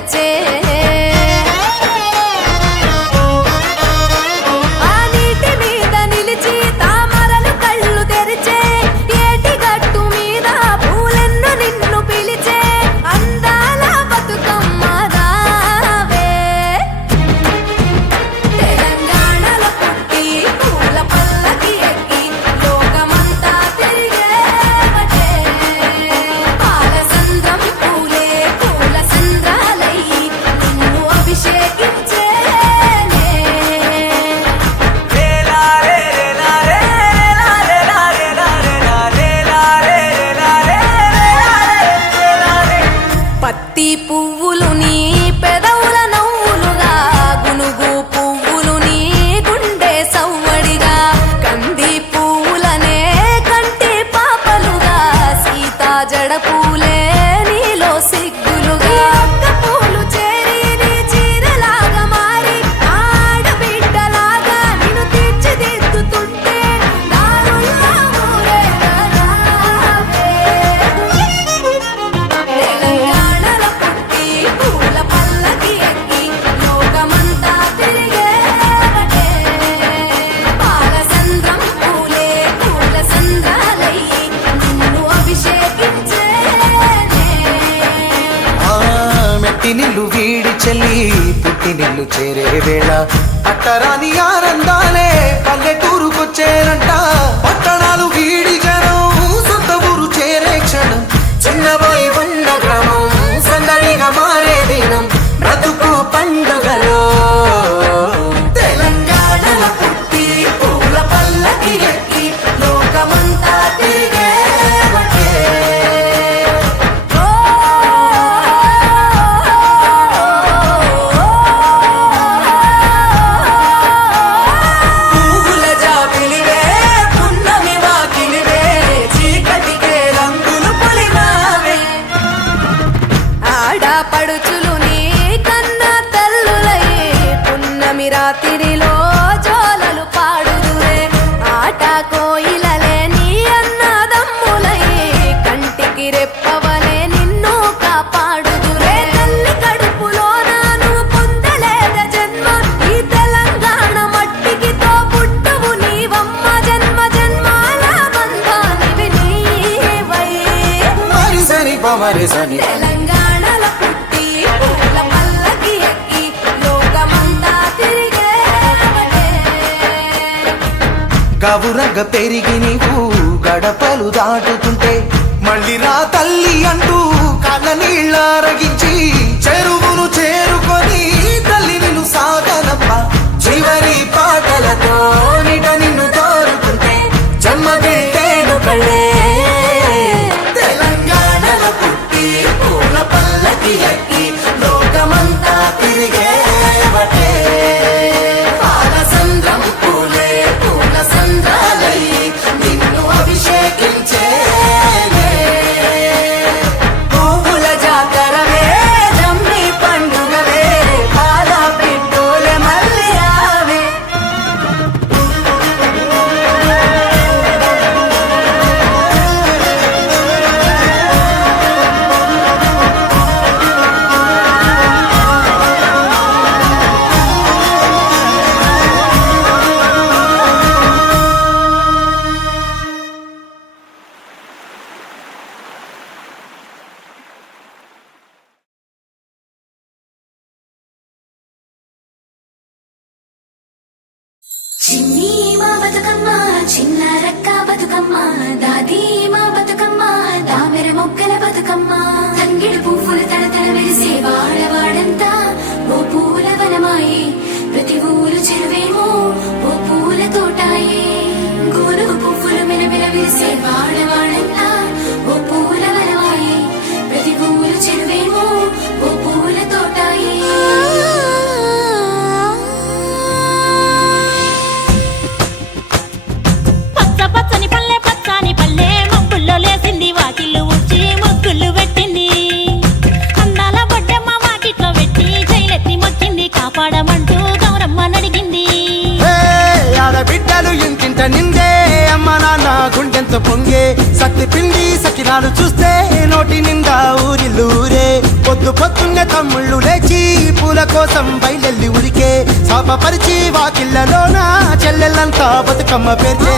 తెచ్చే పువ్వులు నీ పెదవుల నవ్వులుగా గునుగు పువ్వులు నీ గుండె సవ్వడిగా కంది పువ్వులనే కంటి పాపలుగా సీతా జడ పూలే నీలో సిగ్గులుగా పూలు చేరి నీ చీరలాగా మారి ఆడబిడ్డలాగా నిన్ను తీర్చిదిద్దుతుంటే దారుల్లో నిల్లు వీడి చెల్లి పుట్టి నిల్లు చేరే వేళ అట్టరాని ఆనందాలే పల్లెటూరుకొచ్చేనంట పట్టణాలు వీడి జనం సొంత ఊరు చేరే క్షణం చిన్నబోయి బండ గ్రామం సందడిగా మారే దినం బ్రతుకు పండుగలో తెలంగాణల పుట్టి పూల పల్లకి ఎక్కి లోకమంతా తిరిగే పడుచులు నీ కన్నా తల్లులయ్యే పున్నమి రాత్రిలో జోలలు పాడుదురే ఆట కోయిలలే నీ అన్నదమ్ములయ్యే కంటికి రెప్పవలే నిన్ను కాపాడుదురే తల్లి కడుపులో నాను పొందలేద జన్మ ఈ తెలంగాణ మట్టికి తో పుట్టువు నీవమ్మ జన్మ జన్మాల బంధానివి నీవై మరిసని పమరిసని గవురగ పెరిగి నీవు గడపలు దాటుతుంటే మళ్ళీ రా తల్లి అంటూ కళ్ళ నీళ్ళరగించి చెరువును చేరుకొని తల్లి నిన్ను సాగనప్ప చివరి పాటలతో నిట నిన్ను తోరుకుంటే జన్మదిట్టేను కళ్ళే తెలంగాణల పుట్టి పూల పల్లకి ఎక్కి లోకమంతా తిరిగే బటే పాలసంద్రం పూలే పూల సంద్రాలై నిన్ను అభిషేకించే పువ్వుల జాతరవే జమ్మి పండుగవే పాల పిట్టోలే మళ్ళీ రావే చిన్ని మా బతుకమ్మ చిన్న రక్క బతుకమ్మ దాది మా బతుకమ్మ దామెర మొక్కల బతుకమ్మ తంగిడు పువ్వులు తడతడ వెలిసే వాడవాడంతా ఓ పూల వనమాయే ప్రతి ఊరు చెరువేమో ఓ పూల తోటాయే గోరుగు పువ్వులు మెలమెల వెలిసే వాడవాడంతా ఓ పూల వనమాయే ప్రతి ఊరు చెరువేమో ఓ పూల తోటాయే లేసింది వాకిళ్ళు ఊడ్చి ముగ్గులు పెట్టింది అందాల బొడ్డమ్మ వాకిట్లో పెట్టి జైలెత్తి మొక్కింది కాపాడమంటూ గౌరమ్మ నడిగింది ఆడబిడ్డలు ఇంటింట నిందే అమ్మ నాన్న గుండెంత పొంగే సత్తి పిండి సకినాలు చూస్తే నోటి నిండా ఊరిల్లూరే పొద్దు పొద్దున్నే తమ్ముళ్ళు లేచి పూల కోసం బయలెల్లి ఉరికే శాపపరిచి వాకిళ్ళలోన చెల్లెళ్ళంతా బతుకమ్మ పేర్చే